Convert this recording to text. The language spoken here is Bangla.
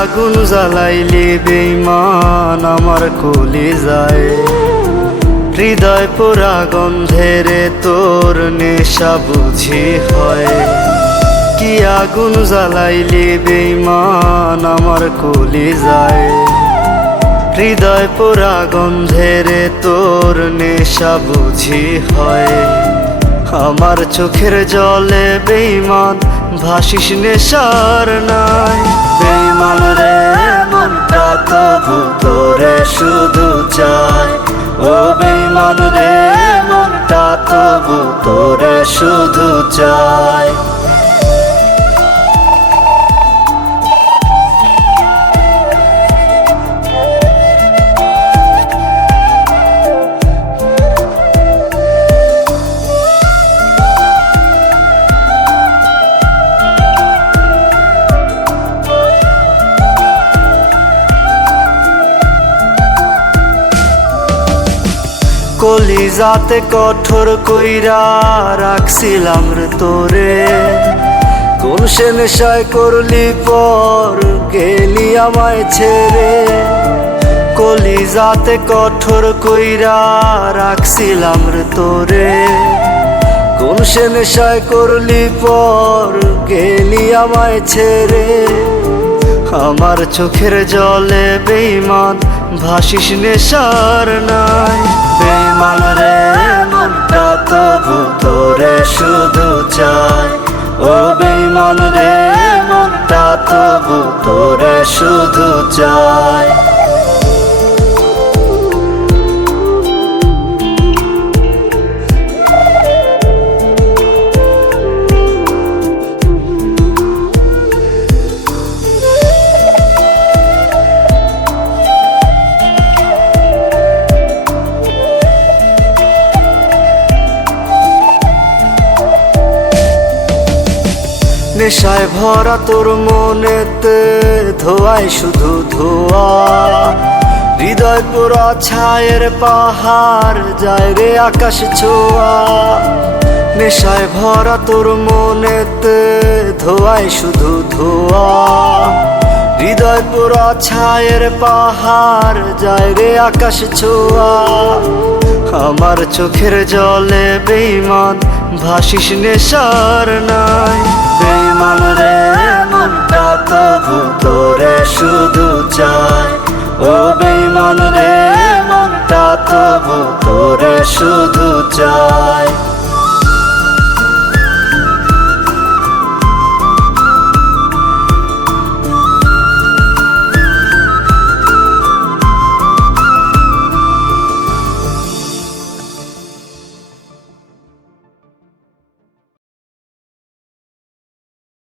আগুন জ্বালাইলি বেঈমান আমার কলিজায়, হৃদয় পোড়া গন্ধেরে তোর নেশা বুঝি হয়। কি আগুন জ্বালাইলি বেঈমান আমার কলিজায়, হৃদয় পোড়া গন্ধেরে তোর নেশা বুঝি হয়। আমার চোখের জলে বেঈমান ভাসিস নেশার নাই। বেঈমান রে মনটা তবু তোরে শুধু চায়, ও বেঈমান রে মনটা তবু তোরে শুধু চায়। কলিজাতে কঠোর কইরা রাখছিলাম রে তোরে, কোন সে নেশায় করলি পর গেলি আমায় ছেড়ে। কলিজাতে কঠোর কইরা রাখছিলাম রে তোরে, কোন সে নেশায় করলি পর গেলি আমায় ছেড়ে। আমার চোখের জলে বেঈমান ভাসিস নেশার নাই। বেঈমান রে মনটা তবু তোরে শুধু চায়, ও বেঈমান রে মনটা তবু তোরে শুধু চায়। নেশায় ভরা তোর মনেতে ধোয়ায় শুধু ধোয়া, হৃদয় পোড়া ছায়ের পাহাড় যায় রে আকাশ ছোঁয়া। নেশায় ভরা তোর মনেতে ধোয়ায় শুধু ধোয়া, হৃদয় পোড়া ছায়ের পাহাড় যায় রে আকাশ ছোঁয়া। আমার চোখের জলে বেঈমান ভাসিস নেশার নাই। বেঈমান রে মনটা তবু তোরে শুধু চায়, ও বেঈমান রে মনটা তবু তোরে শুধু চায়।